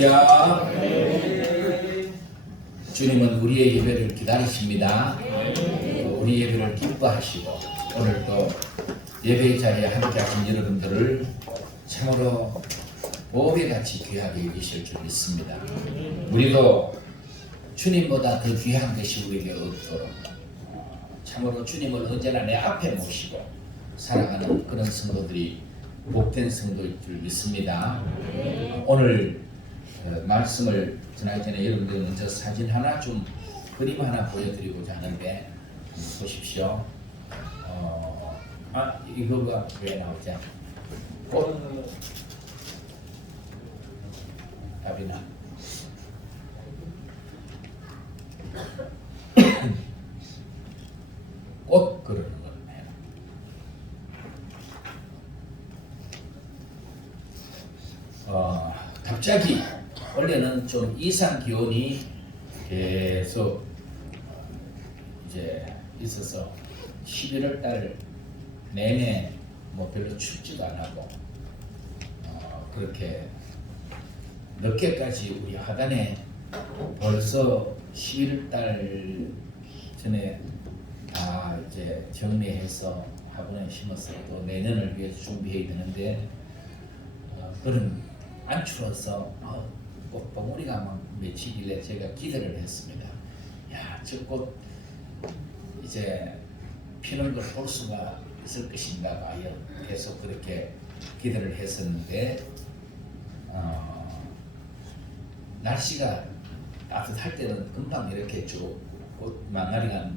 할렐루야. 주님은 우리의 예배를 기다리십니다. 우리 예배를 기뻐하시고 오늘 또 예배 자리에 함께하신 여러분들을 참으로 보배같이 귀하게 여기실 줄 믿습니다. 우리도 주님보다 더 귀한 것이 우리에게 없도록 참으로 주님을 언제나 내 앞에 모시고 살아가는 그런 성도들이 복된 성도일 줄 믿습니다. 오늘 말씀을 전하기 전에 여러분들 먼저 사진 하나 좀 그림 하나 보여드리고자 하는데 보십시오. 이거가 왜 나오지? 꽃 답이나 꽃 그러는 거네요. 갑자기 원래는 좀 이상 기온이 계속 이제 있어서 11월 달 내내 뭐 별로 춥지도 안 하고 그렇게 늦게까지 우리 하단에 벌써 11월 달 전에 다 이제 정리해서 화분에 심어서 또 내년을 위해서 준비해야 되는데 그런 안 추워서 꽃봉오리가 막 맺히길래 제가 기대를 했습니다. 야, 저 꽃 이제 피는 걸 볼 수가 있을 것인가 봐요. 계속 그렇게 기대를 했었는데 날씨가 따뜻할 때는 금방 이렇게 쭉 꽃 망아리가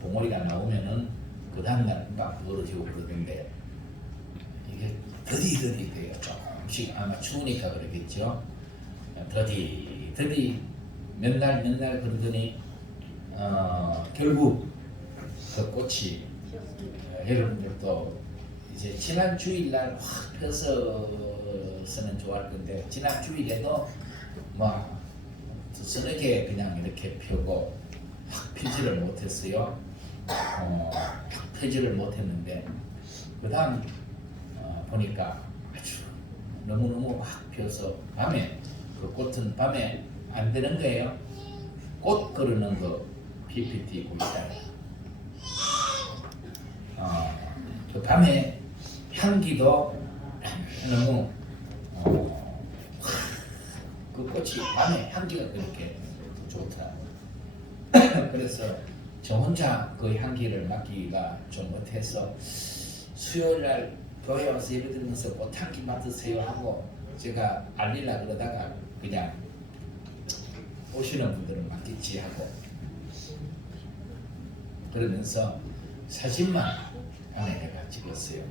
봉오리가 나오면은 그 다음날 금방 얼어지고 그러던데 이게 더디 돼요. 조금씩 아마 추우니까 그러겠죠. 더디 몇 날 그러더니 결국 그 꽃이 여러분들도 이제 지난 주일날 확 펴서는 좋아할 건데 지난 주일에도 뭐 서너 개 그냥 이렇게 펴고 확 피지를 못했어요. 확 펴지를 못했는데 그 다음 보니까 아주 너무너무 확 펴서 밤에 그 꽃은 밤에 안 되는 거예요. 꽃 거르는 거 PPT 보시잖아요. 그 밤에 향기도 너무 그 꽃이 밤에 향기가 그렇게 좋더라고요. 그래서 저 혼자 그 향기를 맡기가 좀 못해서 수요일날 교회 와서 예배 드리면서 꽃향기 맡으세요 하고 제가 알리려 그러다가 그냥 오시는 분들은 맡겠지 하고 그러면서 사진만 안에 내가 찍었어요.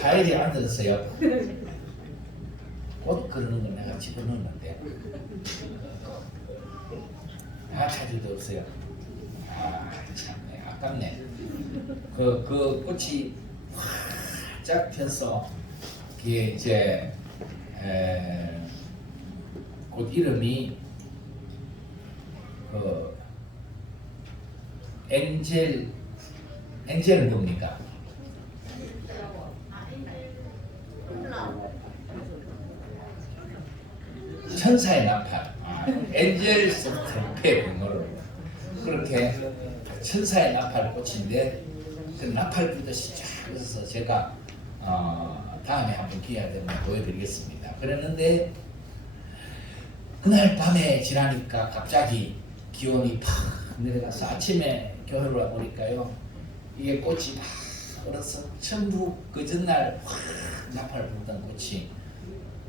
파일이 안 들었어요. 꽃 그러는 거 내가 집어넣었는데 찾을 데 없어요. 참 아깝네. 그 꽃이 활짝 펴서 이게 이제 꽃 이름이 그 엔젤은 뭡니까? 천사의 나팔. 엔젤 트럼펫 번호로 그렇게 천사의 나팔 꽃인데 그 나팔 불듯이 쫙 있어서 제가 다음에 한번 기회가 되면 보여드리겠습니다. 그랬는데 그날 밤에 지나니까 갑자기 기온이 팍 내려가서 아침에 교회로 와보니까요 이게 꽃이 막 얼어서 전부 그 전날 확 나팔 불던 꽃이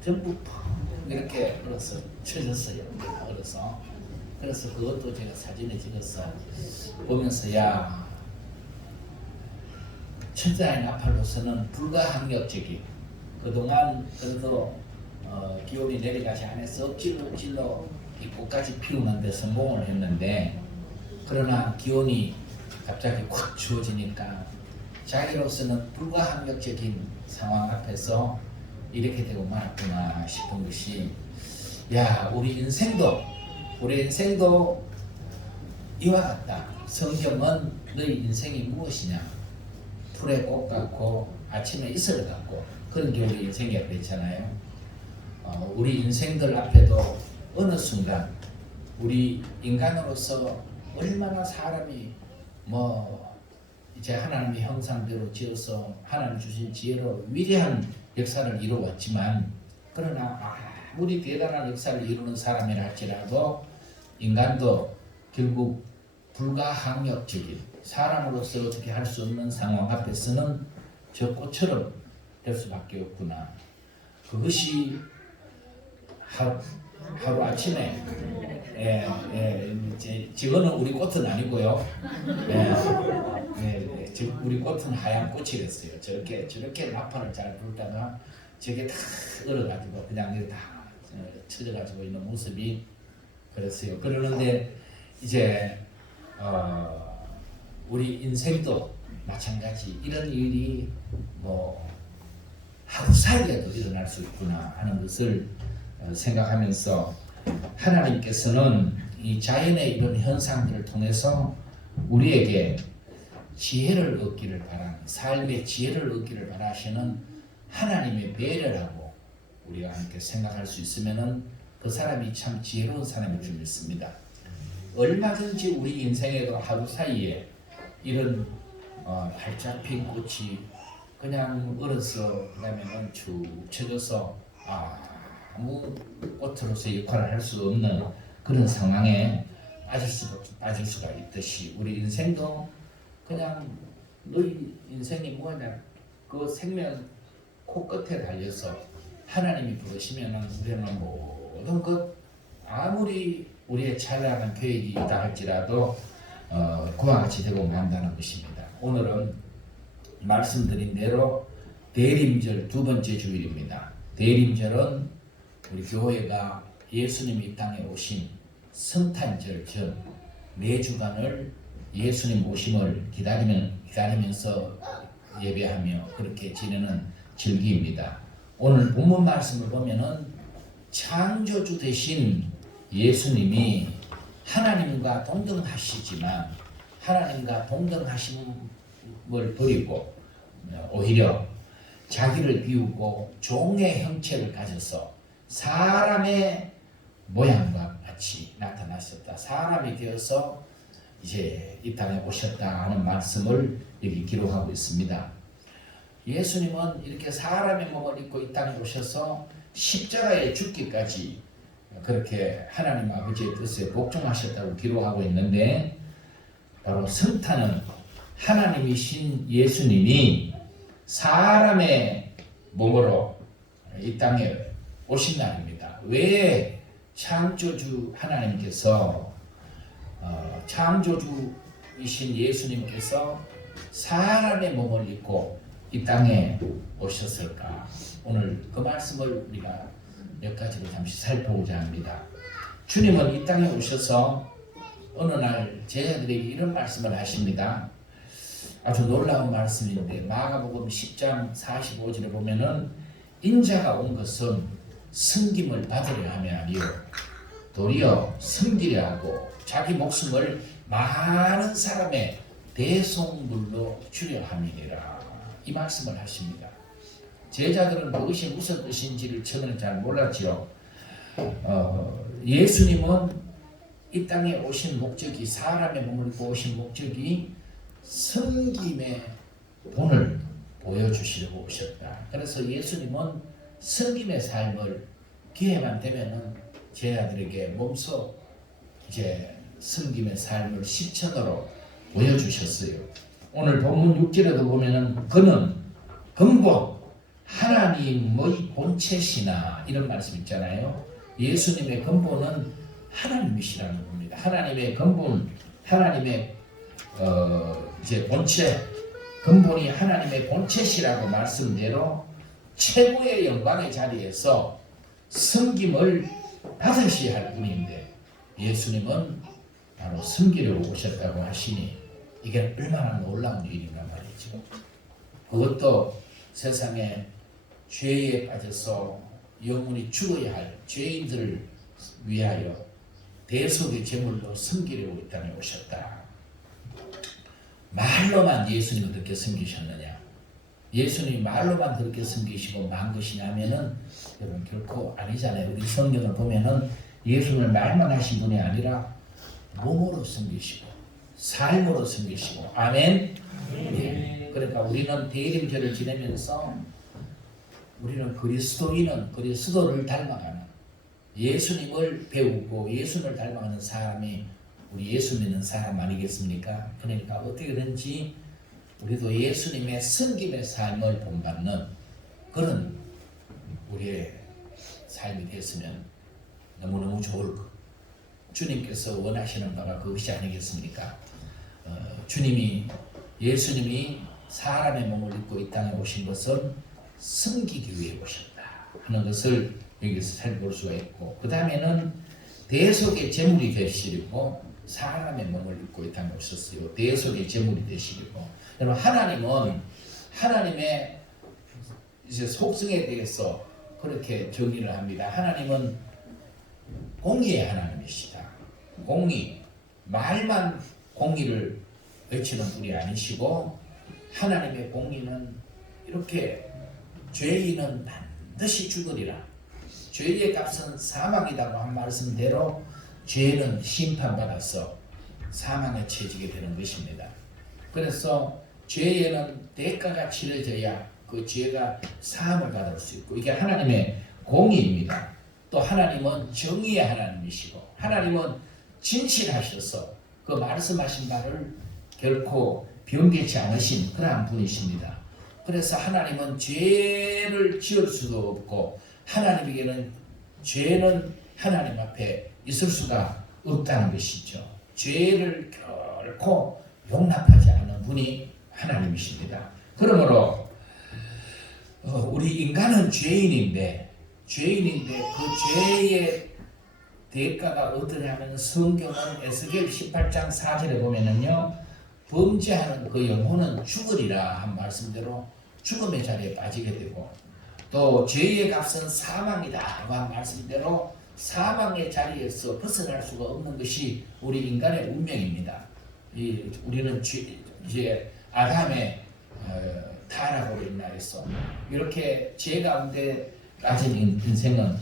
전부 팍 이렇게 얼어서 쳐졌어요. 얼어서 그래서 그것도 제가 사진에 찍어서 보면서 야 천사의 나팔로서는 불가항력적인 그동안 그래도 기온이 내려가지 않아서 억지로 이 꽃까지 피우는 데 성공을 했는데 그러나 기온이 갑자기 확 추워지니까 자기로서는 불가항력적인 상황 앞에서 이렇게 되고 말았구나 싶은 것이 야 우리 인생도 이와 같다. 성경은 너희 인생이 무엇이냐? 풀의 꽃 같고 아침에 이슬 같고 그런 게 우리 인생이라고 그랬잖아요. 우리 인생들 앞에도 어느 순간 우리 인간으로서 얼마나 사람이 이제 하나님의 형상대로 지어서 하나님 주신 지혜로 위대한 역사를 이루었지만, 그러나 아무리 대단한 역사를 이루는 사람이라 할지라도 인간도 결국 불가항력적인, 사람으로서 어떻게 할 수 없는 상황 앞에서는 저 꽃처럼 될 수밖에 없구나. 그것이 하루 아침에 저거는 우리 꽃은 아니고요. 우리 꽃은 하얀 꽃이 됐어요. 저렇게 나팔을 잘 불다가 저게 다 얼어가지고 그냥 다 쳐져가지고 있는 모습이 그랬어요. 그러는데 이제 우리 인생도 마찬가지 이런 일이 하루 사이에도 일어날 수 있구나 하는 것을 생각하면서, 하나님께서는 이 자연의 이런 현상들을 통해서 우리에게 지혜를 얻기를 바라는, 삶의 지혜를 얻기를 바라시는 하나님의 배려라고 우리가 함께 생각할 수 있으면은 그 사람이 참 지혜로운 사람일 줄 믿습니다. 얼마든지 우리 인생에도 하루 사이에 이런 활짝 핀 꽃이 그냥 얼어서 그다음에는 축 쳐져서 아무 꽃으로서 역할을 할 수 없는 그런 상황에 빠질 수가 있듯이, 우리 인생도 그냥 너희 인생이 뭐냐, 그 생명 코끝에 달려서 하나님이 부르시면은 우리는 모든 것, 아무리 우리의 찬란한 계획이 있다 할지라도 그와 같이 되고 만다는 것입니다. 오늘은 말씀드린 대로 대림절 두 번째 주일입니다. 대림절은 우리 교회가 예수님이 이 땅에 오신 성탄절 전 4주간을 예수님 오심을 기다리면서 예배하며 그렇게 지내는 절기입니다. 오늘 본문 말씀을 보면은 창조주 되신 예수님이 하나님과 동등하시지만 하나님과 동등하심을 버리고 오히려 자기를 비우고 종의 형체를 가져서 사람의 모양과 같이 나타나셨다. 사람이 되어서 이제 이 땅에 오셨다 하는 말씀을 여기 기록하고 있습니다. 예수님은 이렇게 사람의 몸을 입고 이 땅에 오셔서 십자가에 죽기까지 그렇게 하나님 아버지의 뜻에 복종하셨다고 기록하고 있는데, 바로 성탄은 하나님이신 예수님이 사람의 몸으로 이 땅에 오신 날입니다. 왜 창조주 하나님께서 창조주이신 예수님께서 사람의 몸을 입고 이 땅에 오셨을까? 오늘 그 말씀을 우리가 몇 가지로 잠시 살펴보자 합니다. 주님은 이 땅에 오셔서 어느 날 제자들에게 이런 말씀을 하십니다. 아주 놀라운 말씀인데, 마가복음 10장 45절에 보면은 인자가 온 것은 섬김을 받으려 함이 아니요 도리어 섬기려 하고 자기 목숨을 많은 사람의 대속물로 주려 함이니라. 이 말씀을 하십니다. 제자들은 그것이 무슨 뜻인지를 처음에는 잘 몰랐지요. 예수님은 이 땅에 오신 목적이, 사람의 몸을 입고 오신 목적이 섬김의 본을 보여주시려고 오셨다. 그래서 예수님은 섬김의 삶을 기회만 되면은 제자들에게 몸소 이제 섬김의 삶을 실천으로 보여주셨어요. 오늘 본문 6절에도 보면은 그는 근본 하나님의 본체시나 이런 말씀 있잖아요. 예수님의 근본은 하나님이시라는 겁니다. 하나님의 근본, 하나님의 이제 본체, 근본이 하나님의 본체시라고 말씀대로 최고의 영광의 자리에서 섬김을 받으셔야 할 분인데, 예수님은 바로 섬기려고 오셨다고 하시니 이게 얼마나 놀라운 일인가 말이죠. 그것도 세상에 죄에 빠져서 영원히 죽어야 할 죄인들을 위하여 대속의 제물로 섬기려고 이 땅에 오셨다. 말로만 예수님을 그렇게 섬기셨느냐? 예수님이 말로만 그렇게 섬기시고 만 것이냐면은 여러분 결코 아니잖아요. 우리 성경을 보면은 예수님을 말만 하신 분이 아니라 몸으로 섬기시고 삶으로 섬기시고 아멘. 예. 그러니까 우리는 대림절을 지내면서 우리는 그리스도를 닮아가는 예수님을 배우고 예수님을 닮아가는 사람이 우리 예수 믿는 사람 아니겠습니까? 그러니까 어떻게든지 우리도 예수님의 섬김의 삶을 본받는 그런 우리의 삶이 됐으면 너무너무 좋을 것. 주님께서 원하시는 바가 그것이 아니겠습니까? 예수님이 사람의 몸을 입고 이 땅에 오신 것은 섬기기 위해 오셨다 하는 것을 여기서 살펴볼 수가 있고, 그 다음에는 대속의 제물이 되시려고 사람의 몸을 입고 이 땅에 오셨어요. 대속의 제물이 되시려고. 여러분 하나님은 하나님의 이제 속성에 대해서 그렇게 정의를 합니다. 하나님은 공의의 하나님이시다. 공의, 말만 공의를 외치는 분이 아니시고 하나님의 공의는 이렇게 죄인은 반드시 죽으리라. 죄의 값은 사망이라고 한 말씀대로 죄는 심판받아서 사망에 처해지게 되는 것입니다. 그래서 죄에는 대가가 치러져야 그 죄가 사함을 받을 수 있고, 이게 하나님의 공의입니다. 또 하나님은 정의의 하나님이시고 하나님은 진실하셔서 그 말씀하신 바를 결코 변개치 않으신 그러한 분이십니다. 그래서 하나님은 죄를 지을 수도 없고 하나님에게는 죄는 하나님 앞에 있을 수가 없다는 것이죠. 죄를 결코 용납하지 않는 분이 하나님이십니다. 그러므로 우리 인간은 죄인인데 그 죄의 대가가 어떠냐면 성경은 에스겔 18장 4절에 보면은요, 범죄하는 그 영혼은 죽으리라 한 말씀대로 죽음의 자리에 빠지게 되고, 또 죄의 값은 사망이다 한 말씀대로 사망의 자리에서 벗어날 수가 없는 것이 우리 인간의 운명입니다. 우리는 이제 아담의 타락으로 인하여서 이렇게 죄 가운데 빠진 인생은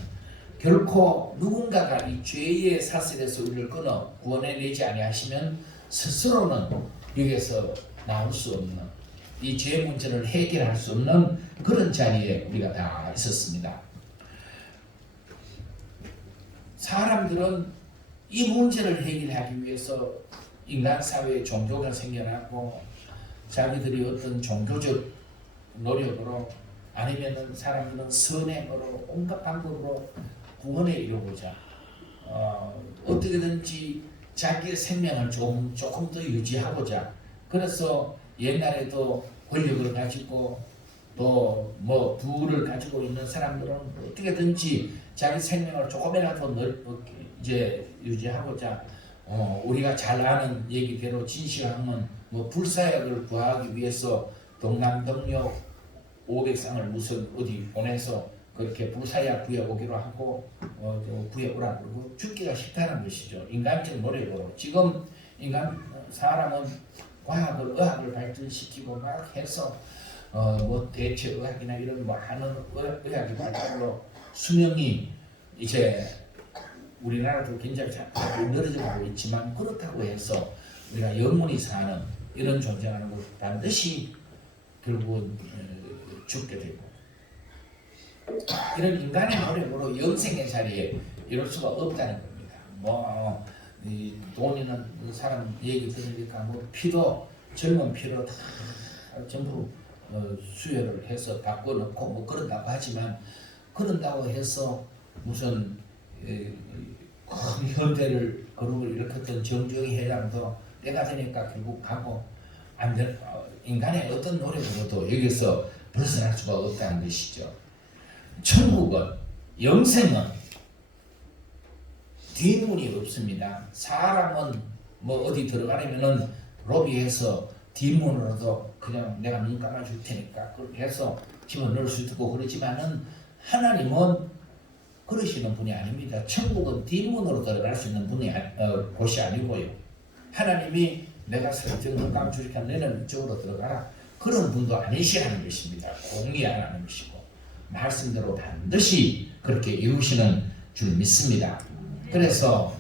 결코 누군가가 이 죄의 사슬에서 우리를 끊어 구원해내지 아니하시면 스스로는 여기에서 나올 수 없는, 이 죄 문제를 해결할 수 없는 그런 자리에 우리가 다 있었습니다. 사람들은 이 문제를 해결하기 위해서 인간 사회에 종교가 생겨나고 자기들이 어떤 종교적 노력으로 아니면은 사람들은 선행으로 온갖 방법으로 구원에 이르고자 어떻게든지 자기의 생명을 조금 더 유지하고자, 그래서 옛날에도 권력을 가지고 또 뭐 부를 가지고 있는 사람들은 어떻게든지 자기 생명을 조금이라도 이제 유지하고자 우리가 잘 아는 얘기대로 진실하면 뭐 불사약을 구하기 위해서 동남동역 500쌍을 무슨 어디 보내서 그렇게 불사약 구해오기로 하고 구해오라 그러고 죽기가 싫다는 것이죠. 인간적 노력으로. 지금 사람은 의학을 발전시키고 막 해서 뭐 대체 의학이나 이런 뭐 하는 의학의 발달로 수명이 이제 우리나라도 굉장히 늘어져 가고 있지만, 그렇다고 해서 우리가 영원히 사는 이런 존재라는 것 반드시 결국은 죽게 되고, 이런 인간의 노력으로 영생의 자리에 이럴 수가 없다는 겁니다. 돈 있는 사람 얘기 들으니까 뭐 피도 젊은 피로 다 전부 수혈을 해서 바꿔놓고 뭐 그런다고 하지만, 그런다고 해서 무슨 현대를 거룩을 일으켰던 정정희 회장도 때가 되니까 결국 가고 안 될, 인간의 어떤 노력으로도 여기서 벗어날 수가 없다는 것이죠. 천국은, 영생은 뒷문이 없습니다. 사람은 뭐 어디 들어가려면은 로비에서 뒷문으로도 그냥 내가 눈 감아줄 테니까 그렇게 해서 집어넣을 수 있고 그러지만은, 하나님은 그러시는 분이 아닙니다. 천국은 뒷문으로 들어갈 수 있는 곳이 아니고요. 하나님이 내가 설정 건강 주니까 너는 이쪽으로 들어가라. 그런 분도 아니시라는 것입니다. 공의 안 하는 것이고 말씀대로 반드시 그렇게 이루시는 줄 믿습니다. 그래서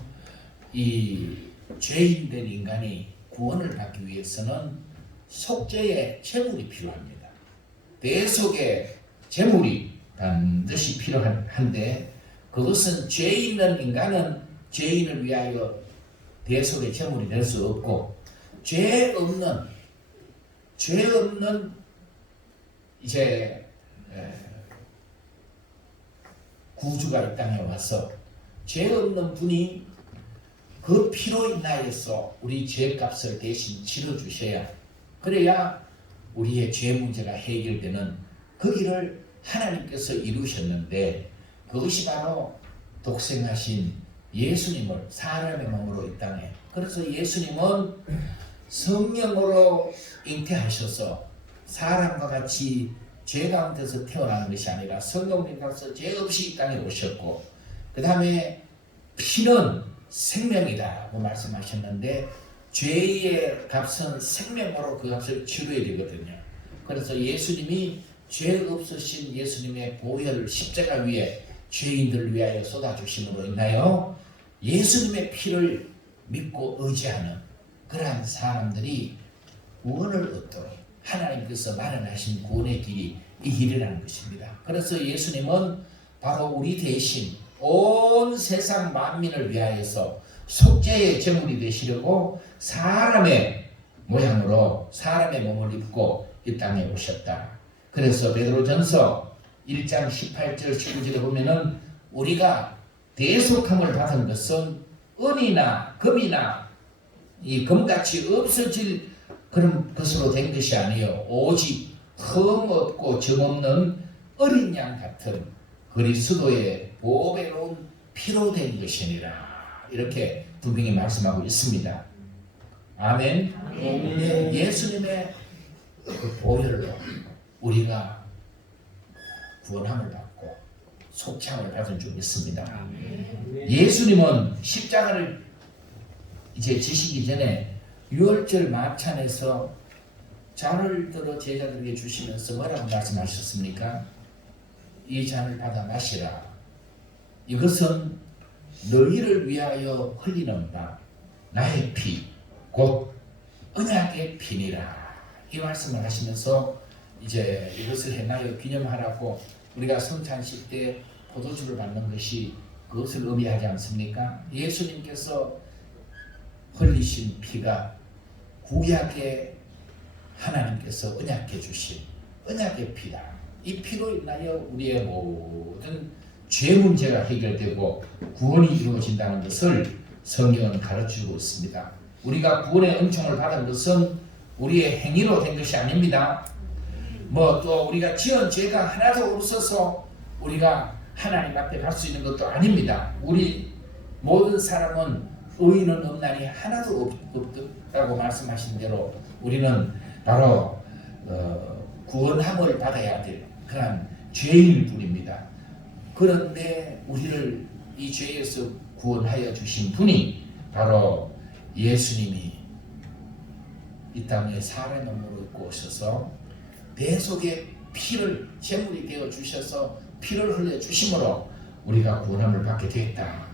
이 죄인된 인간이 구원을 받기 위해서는 속죄의 제물이 필요합니다. 대속의 제물이 반드시 필요한데 그것은 죄 있는 인간은 죄인을 위하여 대속의 제물이 될 수 없고 죄 없는 이제 구주가 이 땅에 와서 죄 없는 분이 그 피로 인하여서 우리 죄값을 대신 치러주셔야 그래야 우리의 죄 문제가 해결되는 그 길을 하나님께서 이루셨는데 그것이 바로 독생하신 예수님을 사람의 몸으로 이 땅에 그래서 예수님은 성령으로 잉태하셔서 사람과 같이 죄 가운데서 태어나는 것이 아니라 성령님께서 죄 없이 이 땅에 오셨고 그 다음에 피는 생명이다라고 말씀하셨는데 죄의 값은 생명으로 그 값을 치러야 되거든요. 그래서 예수님이 죄 없으신 예수님의 보혈을 십자가 위에 죄인들을 위하여 쏟아주심으로 인하여 예수님의 피를 믿고 의지하는 그러한 사람들이 구원을 얻도록 하나님께서 마련하신 구원의 길이 이 길이라는 것입니다. 그래서 예수님은 바로 우리 대신 온 세상 만민을 위하여서 속죄의 제물이 되시려고 사람의 모양으로 사람의 몸을 입고 이 땅에 오셨다. 그래서 베드로전서 1장 18절 19절에 보면은 우리가 대속함을 받은 것은 은이나 금이나 이 금같이 없어질 그런 것으로 된 것이 아니요 오직 흠 없고 점 없는 어린 양 같은 그리스도의 보배로운 피로 된 것이니라. 이렇게 분명히 말씀하고 있습니다. 아멘. 네, 예수님의 그 보혈로 우리가 구원함을 받고 속창을 받은 줄 믿습니다. 예수님은 십자가를 이제 지시기 전에 유월절 만찬에서 잔을 들어 제자들에게 주시면서 뭐라고 말씀하셨습니까? 이 잔을 받아 마시라. 이것은 너희를 위하여 흘리는 바 나의 피 곧 언약의 피니라. 이 말씀을 하시면서 이제 이것을 행하여 기념하라고 우리가 성찬식 때 포도주를 받는 것이 그것을 의미하지 않습니까? 예수님께서 흘리신 피가 구약의 하나님께서 언약해 주신 언약의 피다. 이 피로 인하여 우리의 모든 죄 문제가 해결되고 구원이 이루어진다는 것을 성경은 가르치고 있습니다. 우리가 구원의 은총을 받은 것은 우리의 행위로 된 것이 아닙니다. 뭐 또 우리가 지은 죄가 하나도 없어서 우리가 하나님 앞에 갈 수 있는 것도 아닙니다. 우리 모든 사람은 의인은 없나니 하나도 없다고 말씀하신 대로 우리는 바로 구원함을 받아야 될 그런 죄인일 뿐입니다. 그런데 우리를 이 죄에서 구원하여 주신 분이 바로 예수님이 이 땅에 사람의 몸으로 입고 오셔서 대속의 피를 제물이 되어 주셔서 피를 흘려 주심으로 우리가 구원함을 받게 되었다.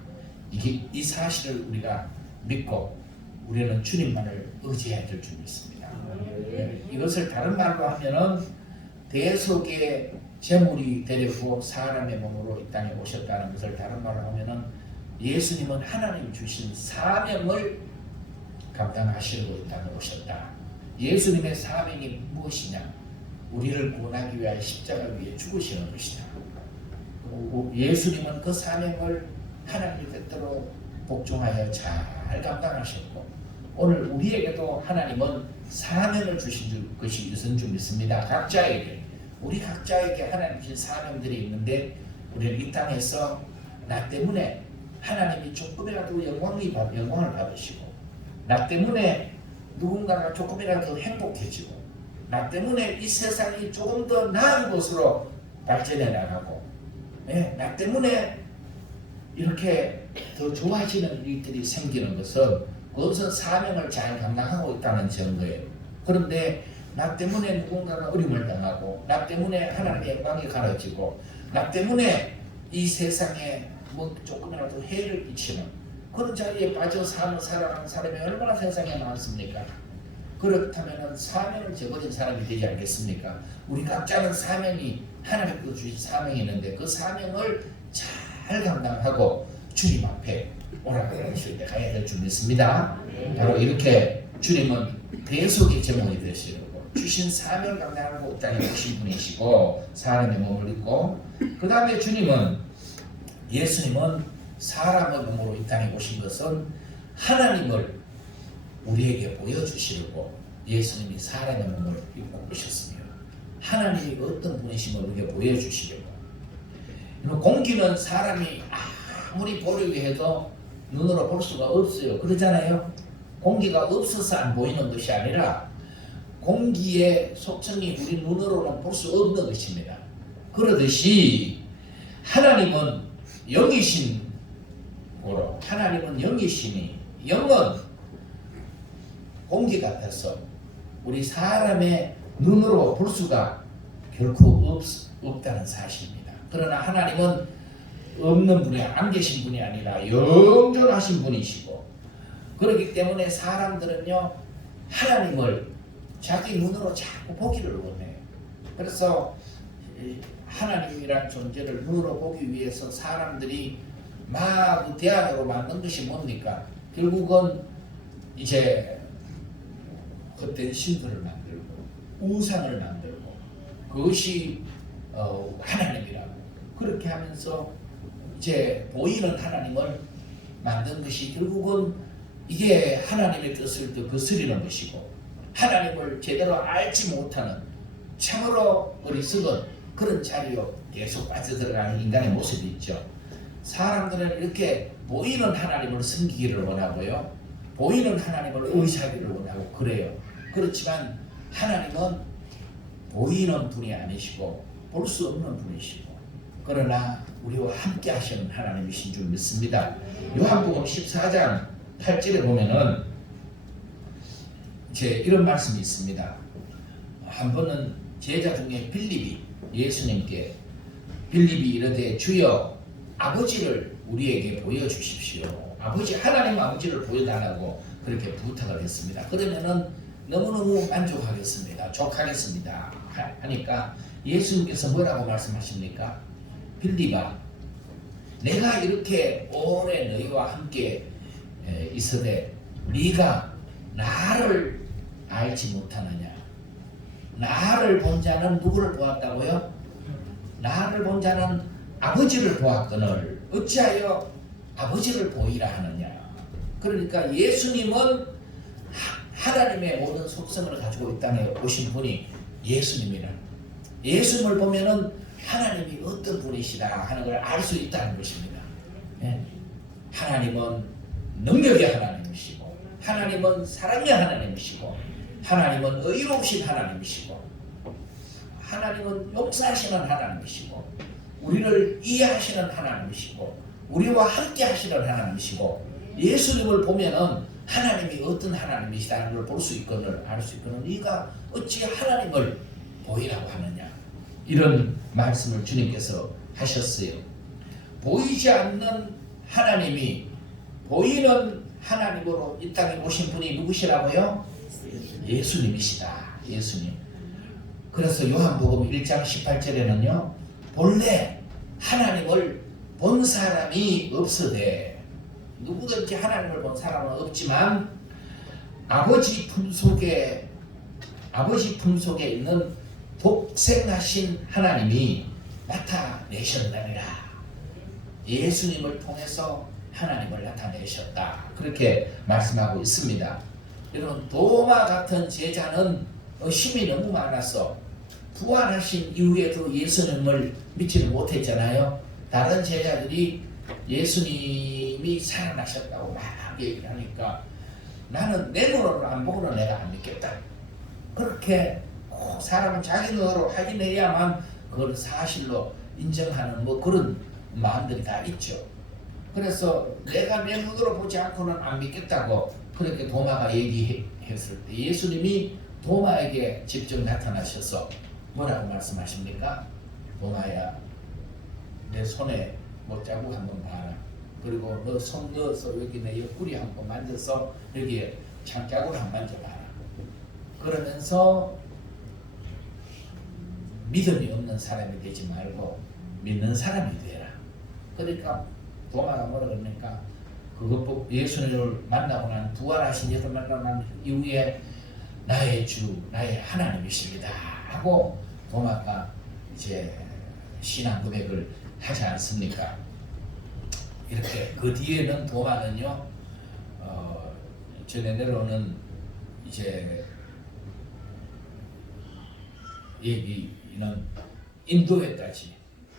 이 사실을 우리가 믿고 우리는 주님만을 의지해야 될 줄 믿습니다. 이것을 다른 말로 하면은 대속의 제물이 되려고 사람의 몸으로 이 땅에 오셨다는 것을 다른 말로 하면은 예수님은 하나님 주신 사명을 감당하시려고 이 땅에 오셨다. 예수님의 사명이 무엇이냐? 우리를 구원하기 위하여 십자가 위에 죽으시는 것이다. 예수님은 그 사명을 하나님 뜻대로 복종하여 잘 감당하셨고 오늘 우리에게도 하나님은 사명을 주신 것이 있은 줄 믿습니다. 각자에게 우리 각자에게 하나님 주신 사명들이 있는데 우리는 이 땅에서 나 때문에 하나님이 조금이라도 영광을 받으시고 나 때문에 누군가가 조금이라도 행복해지고 나 때문에 이 세상이 조금 더 나은 곳으로 발전해 나가고 나 때문에 이렇게 더 좋아지는 일들이 생기는 것은 그것은 사명을 잘 감당하고 있다는 증거예요. 그런데 나 때문에 누군가가 어려움을 당하고, 나 때문에 하나님의 영광이 가려지고, 나 때문에 이 세상에 뭐 조금이라도 해를 끼치는 그런 자리에 빠져 사는 사람이 얼마나 세상에 많습니까? 그렇다면 사명을 저버린 사람이 되지 않겠습니까? 우리 각자는 사명이, 하나님께서 주신 사명이 있는데 그 사명을 잘 감당하고 주님 앞에 오락가실 때 가야 될 줄 믿습니다. 바로 이렇게 주님은 대속의 제목이 되시려고 주신 사명을 감당하고 땅에 오신 분이시고 사람의 몸을 입고, 그 다음에 예수님은 사람의 몸으로 이 땅에 오신 것은 하나님을 우리에게 보여주시려고 예수님이 사람의 몸을 입고 오셨습니다. 하나님이 어떤 분이심을 우리에게 보여주시려고. 공기는 사람이 아무리 보려고 해도 눈으로 볼 수가 없어요. 그러잖아요. 공기가 없어서 안 보이는 것이 아니라 공기의 속성이 우리 눈으로는 볼 수 없는 것입니다. 그러듯이 하나님은 영이신 고로, 하나님은 영이시니 영은 공기 같아서 우리 사람의 눈으로 볼 수가 결코 없다는 사실입니다. 그러나 하나님은 없는 분이, 안 계신 분이 아니라 영존하신 분이시고, 그렇기 때문에 사람들은요 하나님을 자기 눈으로 자꾸 보기를 원해요. 그래서 하나님이란 존재를 눈으로 보기 위해서 사람들이 막 대안으로 만든 것이 뭡니까? 결국은 이제 헛된 신들을 만들고 우상을 만들고, 그것이 하나님이라고 그렇게 하면서 이제 보이는 하나님을 만든 것이 결국은 이게 하나님의 뜻을 또 거스리는 것이고, 하나님을 제대로 알지 못하는 참으로 어리석은 그런 자리로 계속 빠져들어가는 인간의 모습이 있죠. 사람들은 이렇게 보이는 하나님을 섬기기를 원하고요, 보이는 하나님을 의지하기를 원하고 그래요. 그렇지만 하나님은 보이는 분이 아니시고 볼 수 없는 분이시고, 그러나 우리와 함께 하시는 하나님이신 줄 믿습니다. 요한복음 14장 8절에 보면은 이제 이런 말씀이 있습니다. 한 번은 제자 중에 빌립이 예수님께 빌립이 이르되 주여 아버지를 우리에게 보여주십시오. 하나님 아버지를 보여달라고 그렇게 부탁을 했습니다. 그러면은 너무너무 만족하겠습니다. 족하겠습니다. 하니까 예수님께서 뭐라고 말씀하십니까? 빌립아, 내가 이렇게 오래 너희와 함께 있으되 네가 나를 알지 못하느냐? 나를 본 자는 누구를 보았다고요? 나를 본 자는 아버지를 보았거늘 어찌하여 아버지를 보이라 하느냐? 그러니까 예수님은 하나님의 모든 속성을 가지고 이 땅에 오신 분이 예수님이라. 예수님을 보면은 하나님이 어떤 분이시다 하는 걸 알 수 있다는 것입니다. 하나님은 능력의 하나님이시고, 하나님은 사랑의 하나님이시고, 하나님은 의로우신 하나님이시고, 하나님은 용서하시는 하나님이시고, 우리를 이해하시는 하나님이시고, 우리와 함께 하시는 하나님이시고, 예수님을 보면은 하나님이 어떤 하나님이시다는 걸 볼 수 있거늘 알 수 있거늘 네가 어찌 하나님을 보이라고 하느냐, 이런 말씀을 주님께서 하셨어요. 보이지 않는 하나님이 보이는 하나님으로 이 땅에 오신 분이 누구시라고요? 예수님이시다. 예수님. 그래서 요한복음 1장 18절에는요 본래 하나님을 본 사람이 없으되, 누구든지 하나님을 본 사람은 없지만 아버지 품속에 있는 독생하신 하나님이 나타내셨느니라. 예수님을 통해서 하나님을 나타내셨다. 그렇게 말씀하고 있습니다. 여러분, 도마 같은 제자는 힘이 너무 많아서 부활하신 이후에도 예수님을 믿지를 못했잖아요. 다른 제자들이 예수님이 살아나셨다고 막 얘기를 하니까 나는 내 눈으로 안 보고는 내가 안 믿겠다. 그렇게 사람은 자기 눈으로 확인해야만 그걸 사실로 인정하는 뭐 그런 마음들이 다 있죠. 그래서 내가 내 눈으로 보지 않고는 안 믿겠다고 그렇게 도마가 얘기했을 때 예수님이 도마에게 직접 나타나셔서 뭐라고 말씀하십니까? 도마야, 내 손에 뭐 자국 한번 봐라. 그리고 너 손 넣어서 여기 내 옆구리 한번 만져서 여기에 장자국을 한번 만져봐라. 그러면서 믿음이 없는 사람이 되지 말고 믿는 사람이 되라. 그러니까 도마가 뭐라 그러니까 그것 예수님을 만나고 난 부활하신 예수를 만나고 난 이후에 나의 주, 나의 하나님이십니다 하고 도마가 이제 신앙 고백을 하지 않습니까? 이렇게 그 뒤에는 도마는요, 전에 내려오는 이제 얘기는 인도에까지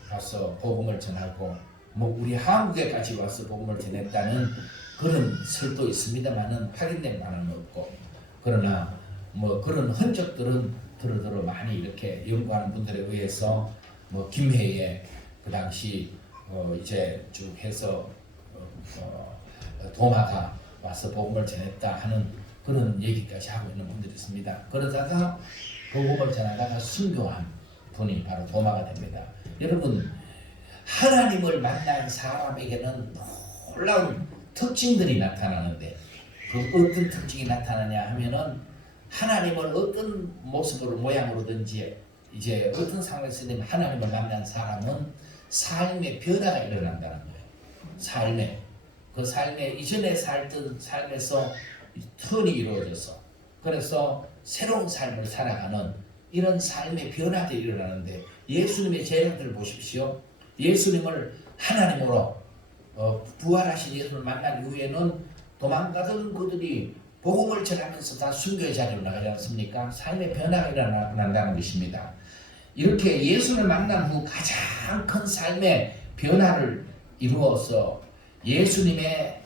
가서 복음을 전하고 뭐 우리 한국에까지 와서 복음을 전했다는 그런 설도 있습니다만은 확인된 바는 없고, 그러나 뭐 그런 흔적들은 더러 많이 이렇게 연구하는 분들에 의해서 뭐 김해에 그 당시 이제 쭉 해서 도마가 와서 복음을 전했다 하는 그런 얘기까지 하고 있는 분들이 있습니다. 그러다가 복음을 전하다가 순교한 분이 바로 도마가 됩니다. 여러분, 하나님을 만난 사람에게는 놀라운 특징들이 나타나는데 그 어떤 특징이 나타나냐 하면은 하나님을 어떤 모습으로 모양으로든지 이제 어떤 상황에서 하나님을 만난 사람은 삶의 변화가 일어난다는 거예요. 삶에 이전에 살던 삶에서 턴이 이루어져서 그래서 새로운 삶을 살아가는 이런 삶의 변화들이 일어나는데, 예수님의 제자들 보십시오. 예수님을 하나님으로 부활하신 예수님을 만난 이후에는 도망가던 그들이 복음을 전하면서 다 순교의 자리로 나가지 않습니까? 삶의 변화가 일어난다는 것입니다. 이렇게 예수를 만난 후 가장 큰 삶의 변화를 이루어서 예수님의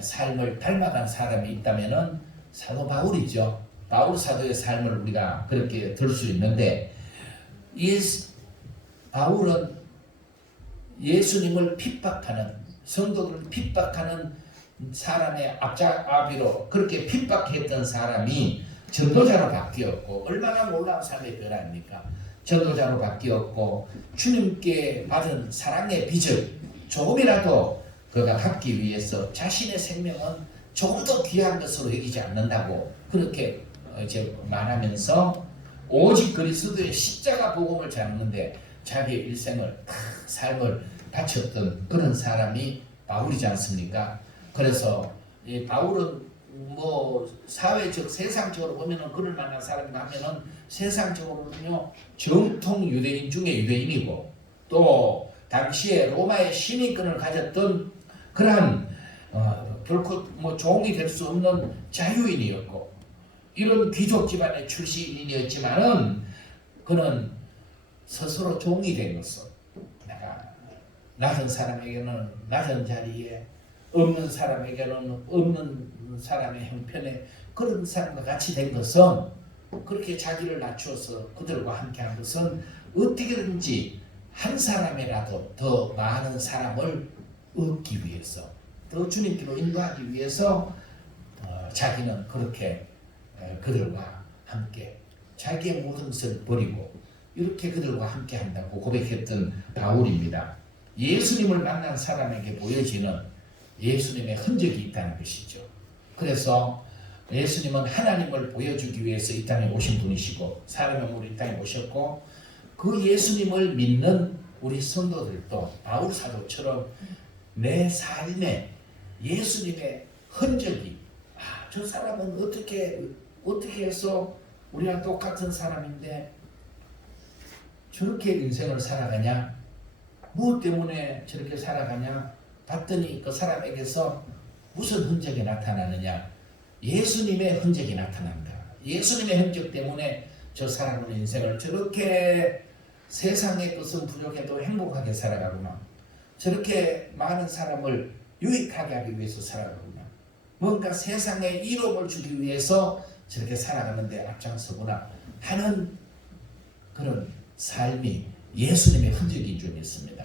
삶을 닮아간 사람이 있다면은 사도 바울이죠. 바울 사도의 삶을 우리가 그렇게 들 수 있는데, 바울은 예수님을 핍박하는, 성도들을 핍박하는 사람의 앞잡이로 그렇게 핍박했던 사람이 전도자로 바뀌었고, 얼마나 놀라운 삶의 변화입니까? 전도자로 바뀌었고 주님께 받은 사랑의 빚을 조금이라도 그가 갚기 위해서 자신의 생명은 조금 더 귀한 것으로 여기지 않는다고 그렇게 이제 말하면서 오직 그리스도의 십자가 복음을 잡는데 자기의 일생을 삶을 바쳤던 그런 사람이 바울이지 않습니까? 그래서 이 바울은 뭐 사회적 세상적으로 보면은 그럴 만한 사람이라 하면은 세상적으로는요 정통 유대인 중에 유대인이고 또 당시에 로마의 시민권을 가졌던 그러한 결코 뭐 종이 될 수 없는 자유인이었고 이런 귀족 집안의 출신이었지만은 그는 스스로 종이 되면서 내가 낮은 사람에게는 낮은 자리에 없는 사람에게는 없는 사람의 형편에 그런 사람과 같이 된 것은 그렇게 자기를 낮추어서 그들과 함께 한 것은 어떻게든지 한 사람이라도 더 많은 사람을 얻기 위해서 더 주님께로 인도하기 위해서 자기는 그렇게 그들과 함께 자기의 모든 것을 버리고 이렇게 그들과 함께 한다고 고백했던 바울입니다. 예수님을 만난 사람에게 보여지는 예수님의 흔적이 있다는 것이죠. 그래서 예수님은 하나님을 보여주기 위해서 이 땅에 오신 분이시고 사람의 몸으로 이 땅에 오셨고 그 예수님을 믿는 우리 성도들도 바울 사도처럼 내 삶에 예수님의 흔적이 저 사람은 어떻게 해서 우리랑 똑같은 사람인데 저렇게 인생을 살아가냐? 무엇 때문에 저렇게 살아가냐? 봤더니 그 사람에게서 무슨 흔적이 나타나느냐? 예수님의 흔적이 나타난다. 예수님의 흔적 때문에 저 사람은 인생을 저렇게 세상의 것은 부족해도 행복하게 살아가구나. 저렇게 많은 사람을 유익하게 하기 위해서 살아가구나. 뭔가 세상에 이로움을 주기 위해서 저렇게 살아가는데 앞장서구나 하는 그런 삶이 예수님의 흔적이 좀 있습니다.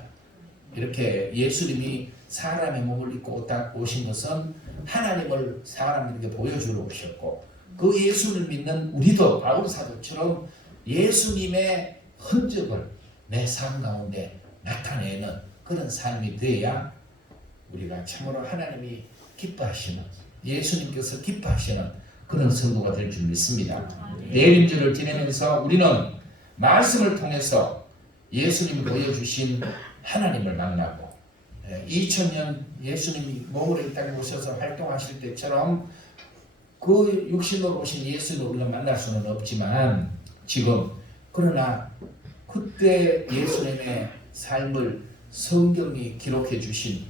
이렇게 예수님이 사람의 몸을 입고 오신 것은 하나님을 사람들에게 보여주러 오셨고, 그 예수를 믿는 우리도 바울 사도처럼 예수님의 흔적을 내 삶 가운데 나타내는 그런 삶이 되어야 우리가 참으로 하나님이 기뻐하시는, 예수님께서 기뻐하시는 그런 성도가 될 줄 믿습니다. 내림절을 지내면서 우리는 말씀을 통해서 예수님이 보여주신 하나님을 만나고, 2000년 예수님이 몸으로 이 땅에 오셔서 활동하실 때처럼 그 육신으로 오신 예수님을 우리가 만날 수는 없지만, 지금 그러나 그때 예수님의 삶을 성경이 기록해 주신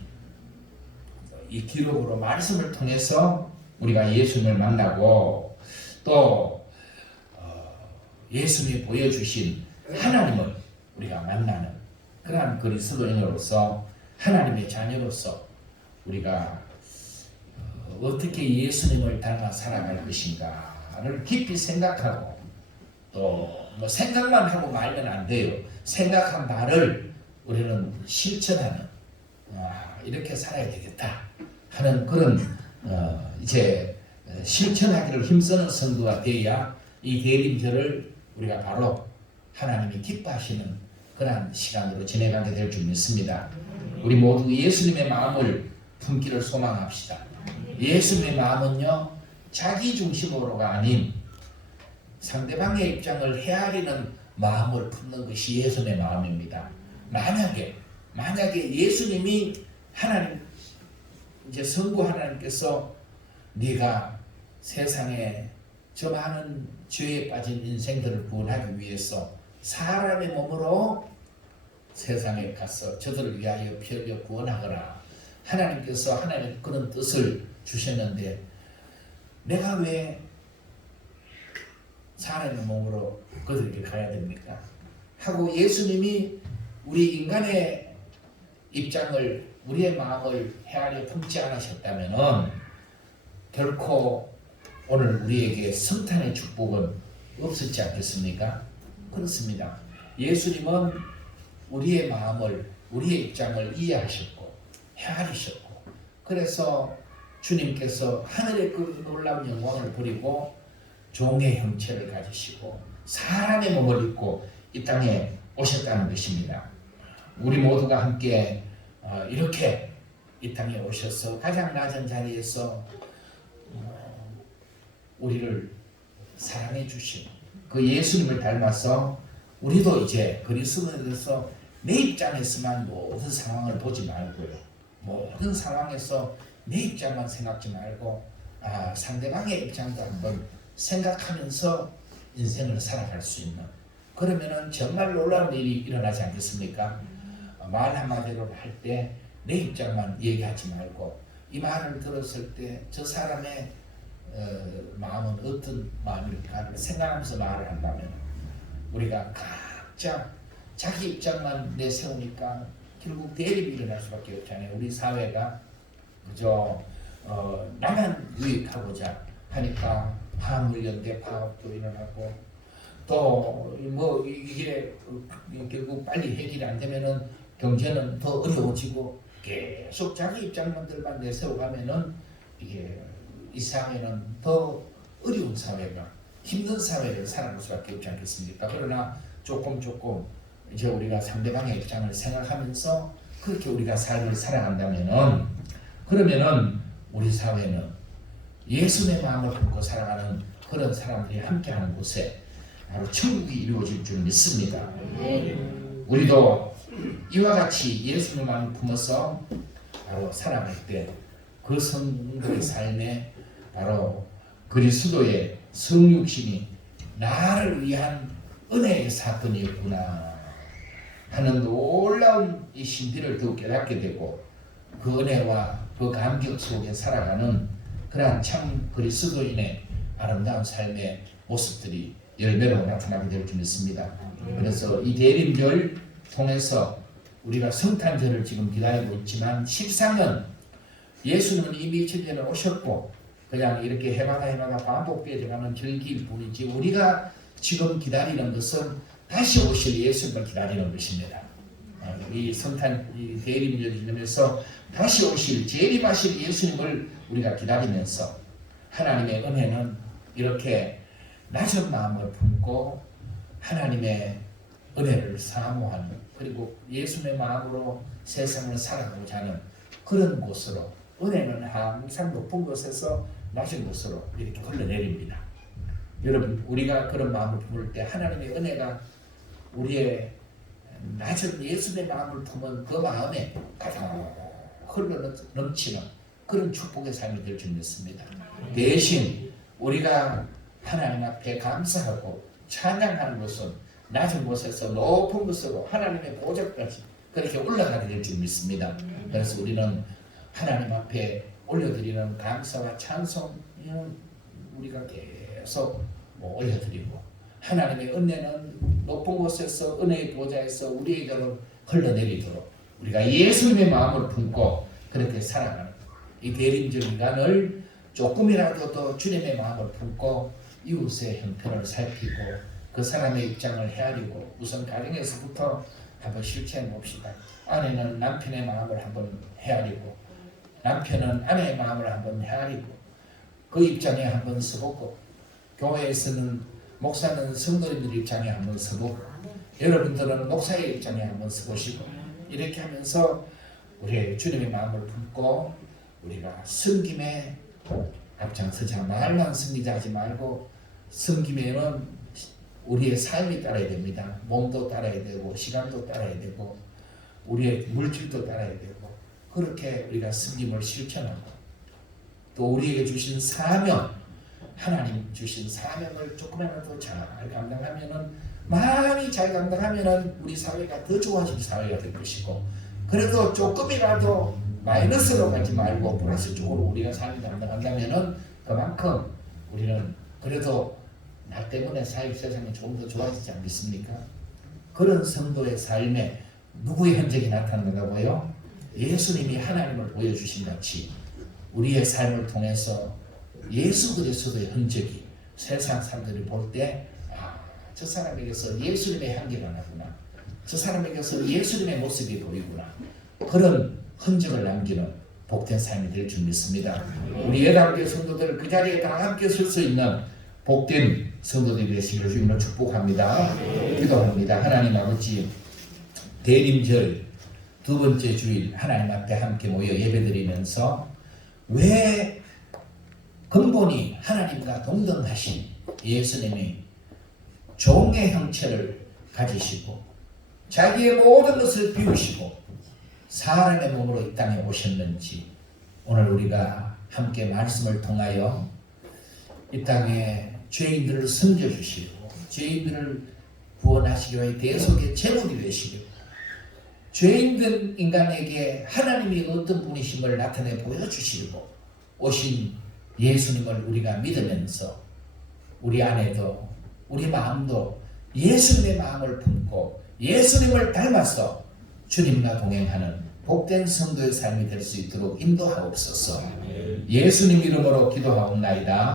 이 기록으로 말씀을 통해서 우리가 예수님을 만나고, 또 예수님이 보여주신 하나님을 우리가 만나는 그러한 그리스도인으로서, 하나님의 자녀로서 우리가 어떻게 예수님을 닮아 살아갈 것인가를 깊이 생각하고, 또 뭐 생각만 하고 말면 안 돼요. 생각한 바를 우리는 실천하는, 이렇게 살아야 되겠다 하는 그런 이제 실천하기를 힘쓰는 성도가 되어야 이 대림절을 우리가 바로 하나님이 기뻐하시는 그러한 시간으로 지내가게 될 줄 믿습니다. 우리 모두 예수님의 마음을 품기를 소망합시다. 예수님의 마음은요, 자기 중심으로가 아닌 상대방의 입장을 헤아리는 마음을 품는 것이 예수님의 마음입니다. 만약에 예수님이 하나님, 이제 성부 하나님께서 네가 세상에 저 많은 죄에 빠진 인생들을 구원하기 위해서 사람의 몸으로 세상에 가서 저들을 위하여 피 흘려 구원하거라, 하나님께서 하나님 그런 뜻을 주셨는데 내가 왜 사람의 몸으로 그들에게 가야 됩니까? 하고 예수님이 우리 인간의 입장을, 우리의 마음을 헤아려 품지 않으셨다면 결코 오늘 우리에게 성탄의 축복은 없었지 않겠습니까? 그렇습니다. 예수님은 우리의 마음을, 우리의 입장을 이해하셨고 헤아리셨고, 그래서 주님께서 하늘의 그 놀라운 영광을 버리고 종의 형체를 가지시고 사람의 몸을 입고 이 땅에 오셨다는 것입니다. 우리 모두가 함께 이렇게 이 땅에 오셔서 가장 낮은 자리에서 우리를 사랑해 주신 그 예수님을 닮아서 우리도 이제 그리스도에서 내 입장에서만 모든 상황을 보지 말고요, 모든 상황에서 내 입장만 생각지 말고 상대방의 입장도 한번 생각하면서 인생을 살아갈 수 있는, 그러면은 정말 놀라운 일이 일어나지 않겠습니까? 말 한마디로 할 때 내 입장만 얘기하지 말고 이 말을 들었을 때 저 사람의 마음은 어떤 마음일까를 생각하면서 말을 한다면, 우리가 각자 자기 입장만 내세우니까 결국 대립이 일어날 수밖에 없잖아요. 우리 사회가 그저 나만 유익하고자 하니까 화물연대 파업도 일어나고, 또 뭐 이게 결국 빨리 해결이 안 되면은 경제는 더 어려워지고, 계속 자기 입장만들만 내세워가면은 이게 이 사회는 더 어려운 사회가, 힘든 사회를 살아갈 수밖에 없지 않겠습니까? 그러나 조금 이제 우리가 상대방의 입장을 생각하면서 그렇게 우리가 삶을 살아간다면은, 그러면은 우리 사회는 예수의 마음을 품고 살아가는 그런 사람들이 함께하는 곳에 바로 천국이 이루어질 줄 믿습니다. 우리도 이와 같이 예수의 마음을 품어서 바로 살아갈 때 그 성도의 삶에 바로 그리스도의 성육신이 나를 위한 은혜의 사건이었구나 하는 놀라운 이 신비를 더욱 깨닫게 되고, 그 은혜와 그 감격 속에 살아가는 그러한 참 그리스도인의 아름다운 삶의 모습들이 열매로 나타나게 될 줄 믿습니다. 그래서 이 대림절 통해서 우리가 성탄절을 지금 기다리고 있지만, 실상은 예수님은 이미 전에 오셨고 그냥 이렇게 해마다 반복되어가는 절기일 뿐이지, 우리가 지금 기다리는 것은 다시 오실 예수님을 기다리는 것입니다. 이 성탄 이 대림절을 지내면서 다시 오실 재림하실 예수님을 우리가 기다리면서 하나님의 은혜는 이렇게 낮은 마음을 품고 하나님의 은혜를 사모하는, 그리고 예수님의 마음으로 세상을 살아가고자 하는 그런 곳으로, 은혜는 항상 높은 곳에서 낮은 곳으로 이렇게 흘러내립니다. 여러분, 우리가 그런 마음을 품을 때 하나님의 은혜가 우리의 낮은 예수님의 마음을 품은 그 마음에 가장 흘러 넘치는 그런 축복의 삶이 될 줄 믿습니다. 대신 우리가 하나님 앞에 감사하고 찬양하는 것은 낮은 곳에서 높은 곳으로 하나님의 보좌까지 그렇게 올라가게 될 줄 믿습니다. 그래서 우리는 하나님 앞에 올려드리는 감사와 찬송은 우리가 계속 올려드리고, 하나님의 은혜는 높은 곳에서 은혜의 보좌에서 우리에게로 흘러내리도록 우리가 예수님의 마음을 품고 그렇게 살아가는 이 대림절 인간을 조금이라도 더 주님의 마음을 품고 이웃의 형편을 살피고 그 사람의 입장을 헤아리고, 우선 가정에서부터 한번 실천해 봅시다. 아내는 남편의 마음을 한번 헤아리고, 남편은 아내의 마음을 한번 헤아리고 그 입장에 한번 서보고, 교회에서는 목사는 성도님들 입장에 한번 서보고, 여러분들은 목사의 입장에 한번 서보시고, 이렇게 하면서 우리의 주님의 마음을 품고 우리가 섬김에 앞장서자. 말만 섬기자 하지 말고, 섬김에는 우리의 삶이 따라야 됩니다. 몸도 따라야 되고 시간도 따라야 되고 우리의 물질도 따라야 되고, 그렇게 우리가 섬김을 실천하고, 또 우리에게 주신 사명, 하나님 주신 사명을 조금이라도 잘 감당하면은, 많이 잘 감당하면은 우리 사회가 더 좋아질 사회가 될 것이고, 그래도 조금이라도 마이너스로 가지 말고 플러스 쪽으로 우리가 삶을 감당한다면은 그만큼 우리는 그래도 나 때문에 세상이 조금 더 좋아지지 않겠습니까? 그런 성도의 삶에 누구의 흔적이 나타나는가고요? 예수님이 하나님을 보여주신 같이 우리의 삶을 통해서 예수 그리스도의 흔적이 세상 사람들이 볼 때, 저 사람에게서 예수님의 향기가 나구나, 저 사람에게서 예수님의 모습이 보이구나, 그런 흔적을 남기는 복된 삶이 될 줄 믿습니다. 우리 예당교회 성도들 그 자리에 다 함께 설 수 있는 복된 성도들이 되시기를 주님으로 축복합니다. 기도합니다. 하나님 아버지, 대림절 두 번째 주일 하나님 앞에 함께 모여 예배드리면서 왜 근본이 하나님과 동등하신 예수님이 종의 형체를 가지시고 자기의 모든 것을 비우시고 사람의 몸으로 이 땅에 오셨는지, 오늘 우리가 함께 말씀을 통하여 이 땅에 죄인들을 섬겨주시고 죄인들을 구원하시기 위해 대속의 제물이 되시고, 죄인된 인간에게 하나님이 어떤 분이심을 나타내 보여주시고 오신 예수님을 우리가 믿으면서 우리 안에도 우리 마음도 예수님의 마음을 품고 예수님을 닮아서 주님과 동행하는 복된 성도의 삶이 될 수 있도록 인도하옵소서. 예수님 이름으로 기도하옵나이다.